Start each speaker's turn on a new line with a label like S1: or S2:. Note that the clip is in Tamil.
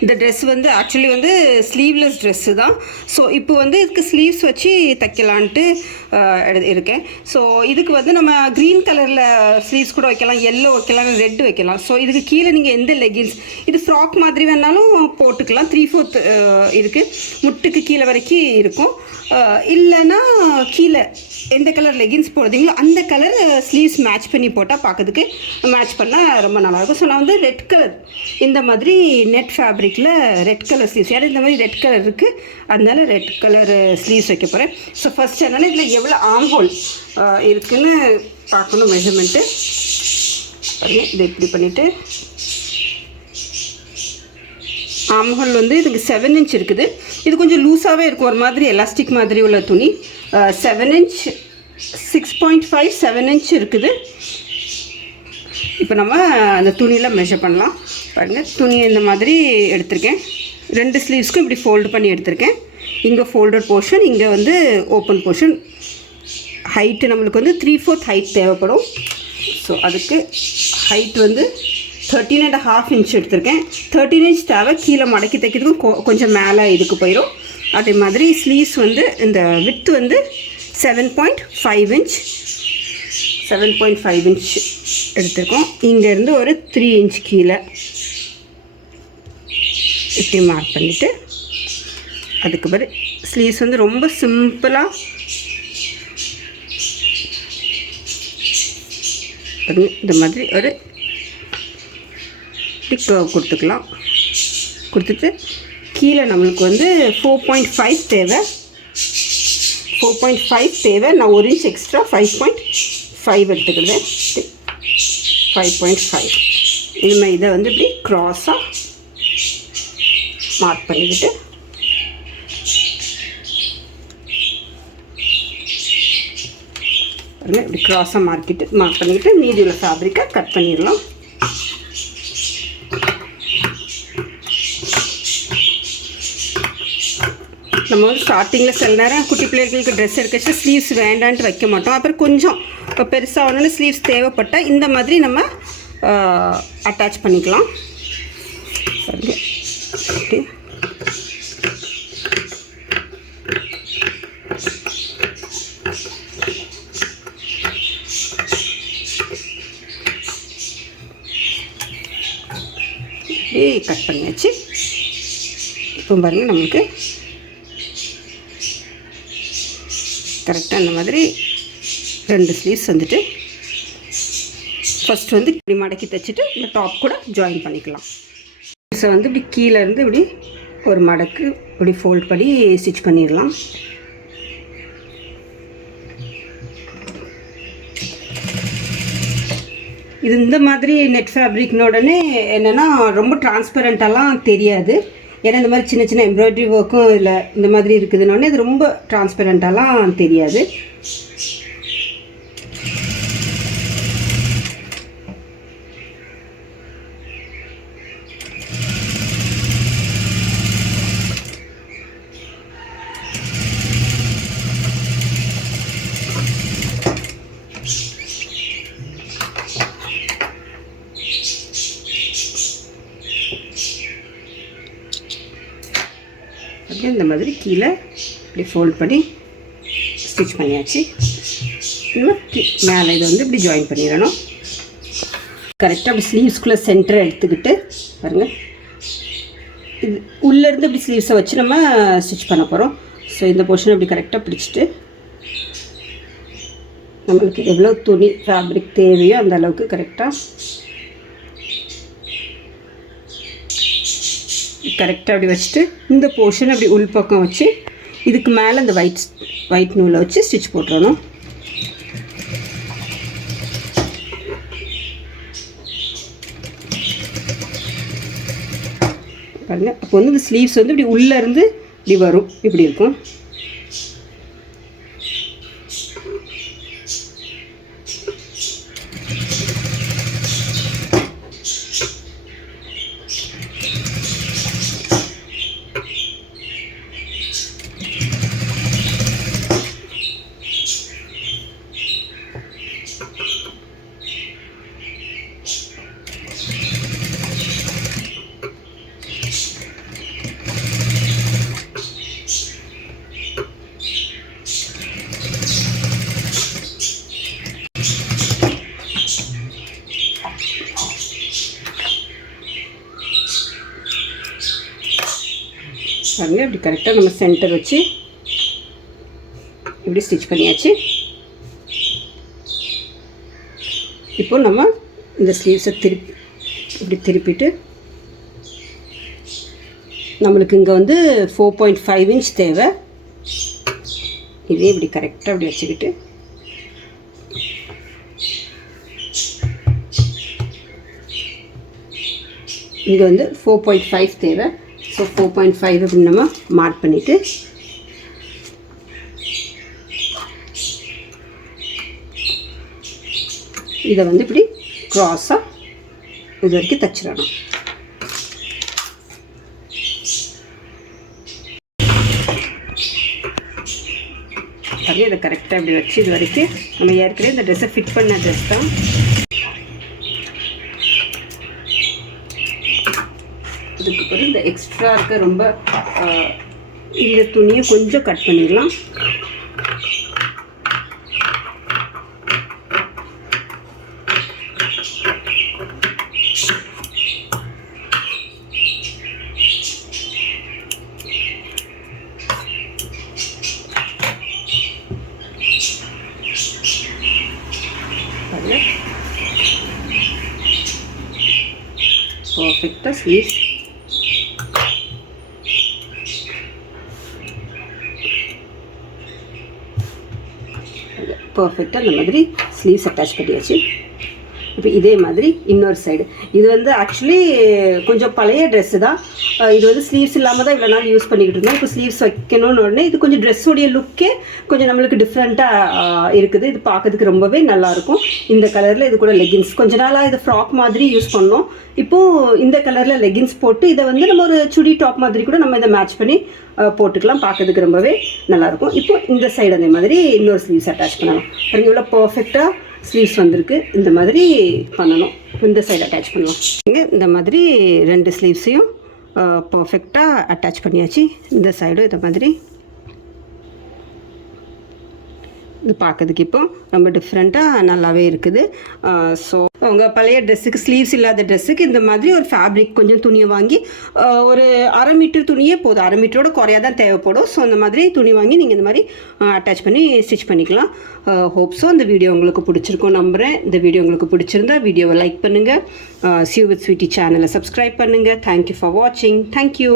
S1: இந்த ட்ரெஸ் வந்து ஆக்சுவலி வந்து ஸ்லீவ்லெஸ் ட்ரெஸ்ஸு தான். ஸோ இப்போ வந்து இதுக்கு ஸ்லீவ்ஸ் வச்சு தைக்கலான்ட்டு எடு- இருக்கேன். ஸோ இதுக்கு வந்து நம்ம க்ரீன் கலரில் ஸ்லீவ்ஸ் கூட வைக்கலாம் எல்லோ வைக்கலாம் ரெட் வைக்கலாம். ஸோ இதுக்கு கீழே நீங்கள் எந்த லெகின்ஸ் இது ஃப்ராக் மாதிரி வேணாலும் போட்டுக்கலாம். த்ரீ ஃபோர்த் இருக்குது முட்டுக்கு கீழே வரைக்கும் இருக்கும். இல்லைன்னா கீழே எந்த கலர் லெகின்ஸ் போடுறீங்களோ அந்த கலர் ஸ்லீவ்ஸ் மேட்ச் பண்ணி போட்டால் பார்க்கறதுக்கு மேட்ச் பண்ணால் ரொம்ப நல்லாயிருக்கும் ஸோ நான் வந்து ரெட் கலர் இந்த மாதிரி நெட் ஃபேப்ரிக் ஃபேப்ரிக்கில் ரெட் கலர் ஸ்லீவ்ஸ் ஏன்னா இந்த மாதிரி ரெட் கலர் இருக்குது அதனால ரெட் கலர் ஸ்லீவ்ஸ் வைக்க போகிறேன் ஸோ ஃபஸ்ட் என்னென்னா இதில் எவ்வளோ ஆம் இருக்குதுன்னு இருக்குன்னு பார்க்கணும் மெஷர்மெண்ட்டு பாருங்க இதை இப்படி பண்ணிவிட்டு ஆம்ஹோல் வந்து இதுக்கு செவன் இன்ச் இருக்குது. இது கொஞ்சம் லூஸாகவே இருக்கும். ஒரு மாதிரி எலாஸ்டிக் மாதிரி உள்ள துணி. Seven inch six point five seven inch இருக்குது. இப்போ நம்ம அந்த துணியில் மெஷர் பண்ணலாம். பாருங்கள் துணியை இந்த மாதிரி எடுத்திருக்கேன். ரெண்டு ஸ்லீவ்ஸ்க்கும் இப்படி ஃபோல்டு பண்ணி எடுத்திருக்கேன். இங்கே ஃபோல்டட் போர்ஷன் இங்கே வந்து ஓப்பன் போர்ஷன் ஹைட்டு நம்மளுக்கு வந்து த்ரீ ஃபோர்த் ஹைட் தேவைப்படும். ஸோ அதுக்கு ஹைட் வந்து தேர்ட்டீன் அண்ட் ஹாஃப் இன்ச் எடுத்திருக்கேன். தேர்ட்டின் இன்ச் தேவை. கீழே மடக்கி தைக்கிறதுக்கும் கொ- கொஞ்சம் மேலே இதுக்கு போயிடும் அதே மாதிரி ஸ்லீவ்ஸ் வந்து இந்த வித்து வந்து seven point five inch seven point five inch எடுத்திருக்கோம். இங்கேருந்து ஒரு த்ரீ இன்ச் கீழே. இப்படி மார்க் பண்ணிவிட்டு அதுக்கு பிறகு ஸ்லீவ்ஸ் வந்து ரொம்ப சிம்பிளாக இந்த மாதிரி ஒரு இப்படி கொடுத்துக்கலாம். கொடுத்துட்டு கீழே நம்மளுக்கு வந்து ஃபோர் பாயிண்ட் ஃபைவ் தேவை. ஃபோர் பாயிண்ட் ஃபைவ் தேவை. நான் ஒரு inch extra five point five எடுத்துக்கிறேன். ஃபைவ் பாயிண்ட் ஃபைவ் இனிமேல் இதை வந்து இப்படி க்ராஸாக மார்க் பண்ணிக்கிட்டு இப்படி க்ராஸாக மார்க்கிட்டு மார்க் பண்ணிக்கிட்டு மீதி உள்ள ஃபேப்ரிக்கை கட் பண்ணிடலாம். நம்ம வந்து ஸ்டார்டிங்கில் சில நேரம் குட்டி பிள்ளைகளுக்கு ட்ரெஸ் எடுக்கச்சு ஸ்லீவ்ஸ் வேண்டான்ட்டு வைக்க மாட்டோம். அப்புறம் கொஞ்சம் இப்போ பெருசாக ஒன்று ஸ்லீவ்ஸ் தேவைப்பட்டால் இந்த மாதிரி நம்ம அட்டாச் பண்ணிக்கலாம். ஓகே இப்படி. கட் பண்ணியாச்சு இப்போ பாருங்க நம்மளுக்கு கரெக்டாக இந்த மாதிரி ரெண்டு ஸ்லீவ்ஸ் வந்துட்டு ஃபஸ்ட் வந்து இப்படி மடக்கி தைச்சிட்டு இந்த டாப் கூட ஜாயின் பண்ணிக்கலாம் ஸோ வந்து இப்படி கீழே இருந்து இப்படி ஒரு மடக்கு இப்படி ஃபோல்ட் படி ஸ்டிச் பண்ணிடலாம். இது இந்த மாதிரி நெட் ஃபேப்ரிக்னோடனே என்னென்னா ரொம்ப டிரான்ஸ்பரண்ட்டாலாம் தெரியாது. ஏன்னா இந்த மாதிரி சின்ன சின்ன எம்ப்ராய்டரி ஒர்க்கும் இதில் இந்த மாதிரி இருக்குதுன்னொடனே இது ரொம்ப டிரான்ஸ்பரண்ட்டாலாம் தெரியாது அப்படியே இந்த மாதிரி கீழே இப்படி ஃபோல்ட் பண்ணி ஸ்டிச் பண்ணியாச்சு. இன்னும் மேலே இதை வந்து இப்படி ஜாயின் பண்ணிடணும். கரெக்டாக அப்படி ஸ்லீவ்ஸ்குள்ளே சென்டரை எடுத்துக்கிட்டு பாருங்கள் இது உள்ளேருந்து இப்படி ஸ்லீவ்ஸை வச்சு நம்ம ஸ்டிச் பண்ண போகிறோம் ஸோ இந்த போர்ஷன் இப்படி கரெக்டாக பிடிச்சிட்டு நம்மளுக்கு எவ்வளோ துணி ஃபேப்ரிக் தேவையோ அந்த அளவுக்கு கரெக்டாக கரெக்டாக அப்படி வச்சுட்டு இந்த போர்ஷன் அப்படி உள் பக்கம் வச்சு இதுக்கு மேலே இந்த ஒயிட் ஒயிட் நூலை வச்சு ஸ்டிச் போட்டுறணும். பாருங்கள் அப்போ வந்து இந்த ஸ்லீவ்ஸ் வந்து இப்படி உள்ளே இருந்து இப்படி வரும் இப்படி இருக்கும். பாருங்கள் இப்படி கரெக்டாக நம்ம சென்டர் வச்சு இப்படி ஸ்டிச் பண்ணியாச்சு. இப்போ நம்ம இந்த ஸ்லீவ்ஸை திருப்பி இப்படி திருப்பிட்டு நம்மளுக்கு இங்கே வந்து ஃபோர் பாயிண்ட் ஃபைவ் இன்ச் தேவை. இதே இப்படி கரெக்டாக இப்படி வச்சுக்கிட்டு இங்கே வந்து ஃபோர் பாயிண்ட் ஃபைவ் தேவை. ஸோ ஃபோர் பாயிண்ட் ஃபைவ் அப்படின்னு நம்ம மார்க் பண்ணிவிட்டு இதை வந்து இப்படி க்ராஸாக இது வரைக்கும் தைச்சிடணும். அப்படியே இதை கரெக்டாக இப்படி வச்சு இது வரைக்கும் நம்ம ஏற்கனவே இந்த ட்ரெஸ்ஸை ஃபிட் பண்ண ட்ரெஸ் தான் இதுக்கு பிறகு இந்த எக்ஸ்ட்ரா இருக்க ரொம்ப இந்த துணியை கொஞ்சம் கட் பண்ணிடலாம். பாருங்க. பர்ஃபெக்டாக ஸ்லீவ்ஸ் பர்ஃபெக்டாக இந்த மாதிரி ஸ்லீவ்ஸ் அட்டாச் பண்ணியாச்சு இப்போ இதே மாதிரி இன்னொரு சைடு இது வந்து ஆக்சுவலி கொஞ்சம் பழைய ட்ரெஸ்ஸு தான். இது வந்து ஸ்லீவ்ஸ் இல்லாமல் தான் இவ்வளோ நாள் யூஸ் பண்ணிக்கிட்டு இருந்தோம். இப்போ ஸ்லீவ்ஸ் வைக்கணும்னு உடனே இது கொஞ்சம் ட்ரெஸ்ஸோடைய லுக்கே கொஞ்சம் நம்மளுக்கு டிஃப்ரெண்ட்டாக இருக்குது. இது பார்க்கறதுக்கு ரொம்பவே நல்லாயிருக்கும் இந்த கலரில் இது கூட லெகின்ஸ் கொஞ்ச நாளாக இது ஃப்ராக் மாதிரி யூஸ் பண்ணோம். இப்போது இந்த கலரில் லெகின்ஸ் போட்டு இதை வந்து நம்ம ஒரு சுடி டாப் மாதிரி கூட நம்ம இதை மேட்ச் பண்ணி போட்டுக்கலாம். பார்க்கறதுக்கு ரொம்பவே நல்லாயிருக்கும் இப்போ இந்த சைடு அதே மாதிரி இன்னொரு ஸ்லீவ்ஸ் அட்டாச் பண்ணலாம். பாருங்க இவ்வளோ பர்ஃபெக்டாக ஸ்லீவ்ஸ் வந்திருக்கு. இந்த மாதிரி பண்ணணும். இந்த சைடு அட்டாச் பண்ணலாம். இங்கே இந்த மாதிரி ரெண்டு ஸ்லீவ்ஸையும் பர்ஃபெக்டாக அட்டாச் பண்ணியாச்சு. இந்த சைடும் இந்த மாதிரி இது பார்க்கறதுக்கு இப்போ ரொம்ப டிஃப்ரெண்ட்டாக நல்லாவே இருக்குது. ஸோ உங்கள் பழைய ட்ரெஸ்ஸுக்கு ஸ்லீவ்ஸ் இல்லாத ட்ரெஸ்ஸுக்கு இந்த மாதிரி ஒரு ஃபேப்ரிக் கொஞ்சம் துணியை வாங்கி ஒரு அரை மீட்டர் துணியே போதும். அரை மீட்டரோட குறையா தான் தேவைப்படும். ஸோ அந்த மாதிரி துணி வாங்கி நீங்கள் இந்த மாதிரி அட்டாச் பண்ணி ஸ்டிச் பண்ணிக்கலாம். ஹோப்ஸோ இந்த வீடியோ உங்களுக்கு பிடிச்சிருக்கும் நம்புகிறேன் இந்த வீடியோ உங்களுக்கு பிடிச்சிருந்தா வீடியோவை லைக் பண்ணுங்கள் சியூ வித் ஸ்வீட்டி சேனலை சப்ஸ்கிரைப் பண்ணுங்கள் தேங்க்யூ ஃபார் வாட்சிங் தேங்க்யூ